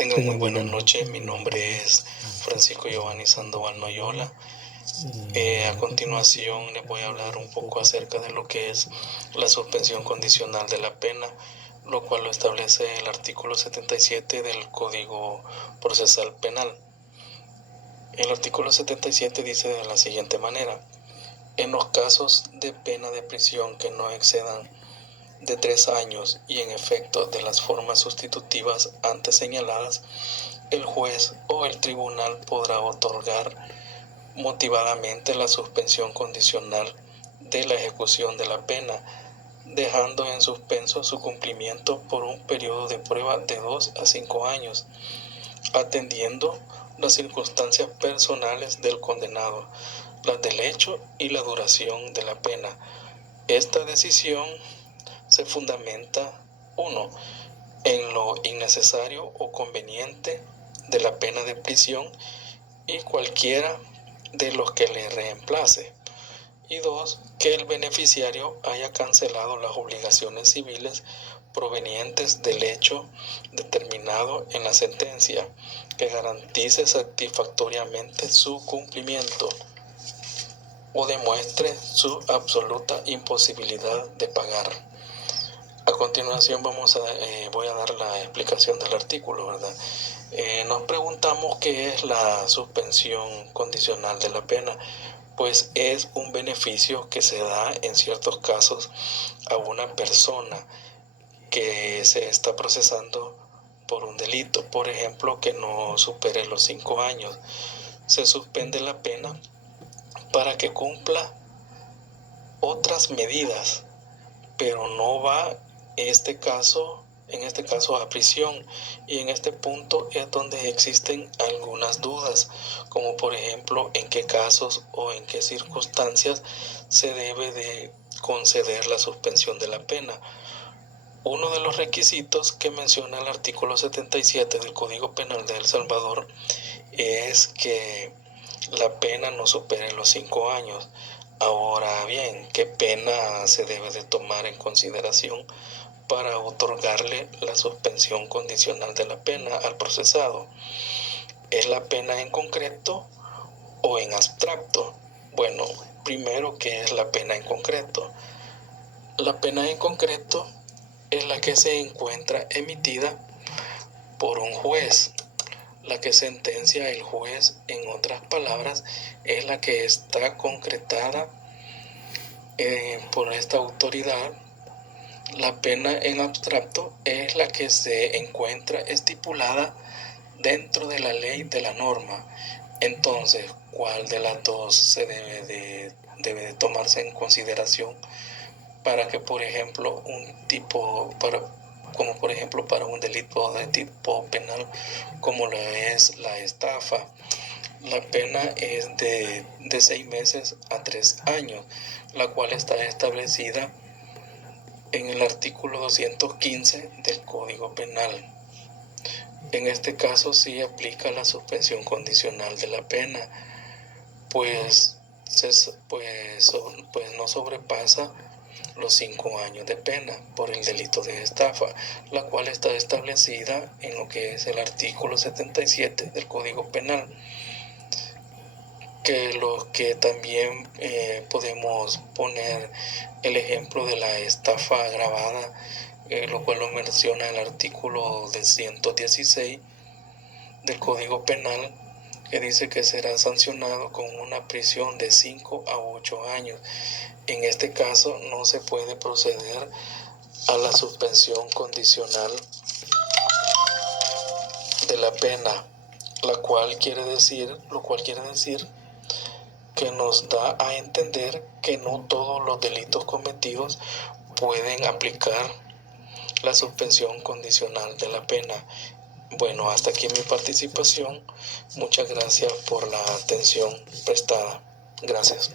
Tengan muy buenas noches. Mi nombre es Francisco Giovanni Sandoval Noyola. A continuación les voy a hablar un poco acerca de lo que es la suspensión condicional de la pena, lo cual lo establece el artículo 77 del Código Procesal Penal. El artículo 77 dice de la siguiente manera: en los casos de pena de prisión que no excedan de 3 años y en efecto de las formas sustitutivas antes señaladas, el juez o el tribunal podrá otorgar motivadamente la suspensión condicional de la ejecución de la pena, dejando en suspenso su cumplimiento por un periodo de prueba de 2 a 5 años, atendiendo las circunstancias personales del condenado, las del hecho y la duración de la pena. Esta decisión se fundamenta 1. En lo innecesario o conveniente de la pena de prisión y cualquiera de los que le reemplace, y 2. Que el beneficiario haya cancelado las obligaciones civiles provenientes del hecho determinado en la sentencia, que garantice satisfactoriamente su cumplimiento o demuestre su absoluta imposibilidad de pagar. A continuación voy a dar la explicación del artículo, ¿verdad? Nos preguntamos qué es la suspensión condicional de la pena. Pues es un beneficio que se da en ciertos casos a una persona que se está procesando por un delito, por ejemplo, que no supere los 5 años. Se suspende la pena para que cumpla otras medidas, pero no va en este caso a prisión, y en este punto es donde existen algunas dudas, como por ejemplo en qué casos o en qué circunstancias se debe de conceder la suspensión de la pena. Uno de los requisitos que menciona el artículo 77 del Código Penal de El Salvador es que la pena no supere los 5 años. Ahora bien, ¿qué pena se debe de tomar en consideración para otorgarle la suspensión condicional de la pena al procesado? ¿Es la pena en concreto o en abstracto? Bueno, primero, ¿qué es la pena en concreto? La pena en concreto es la que se encuentra emitida por un juez. La que sentencia el juez, en otras palabras, es la que está concretada por esta autoridad. La pena en abstracto es la que se encuentra estipulada dentro de la ley de la norma. Entonces, ¿cuál de las dos se debe de tomarse en consideración para que, por ejemplo, como por ejemplo para un delito de tipo penal como lo es la estafa? La pena es de 6 meses a 3 años, la cual está establecida en el artículo 215 del Código Penal. En este caso sí aplica la suspensión condicional de la pena, pues no sobrepasa los 5 años de pena por el delito de estafa, la cual está establecida en lo que es el artículo 77 del Código Penal. Que lo que también podemos poner el ejemplo de la estafa agravada, lo cual lo menciona el artículo 116 del Código Penal, que dice que será sancionado con una prisión de 5 a 8 años. En este caso no se puede proceder a la suspensión condicional de la pena, lo cual quiere decir que nos da a entender que no todos los delitos cometidos pueden aplicar la suspensión condicional de la pena. Bueno, hasta aquí mi participación. Muchas gracias por la atención prestada. Gracias.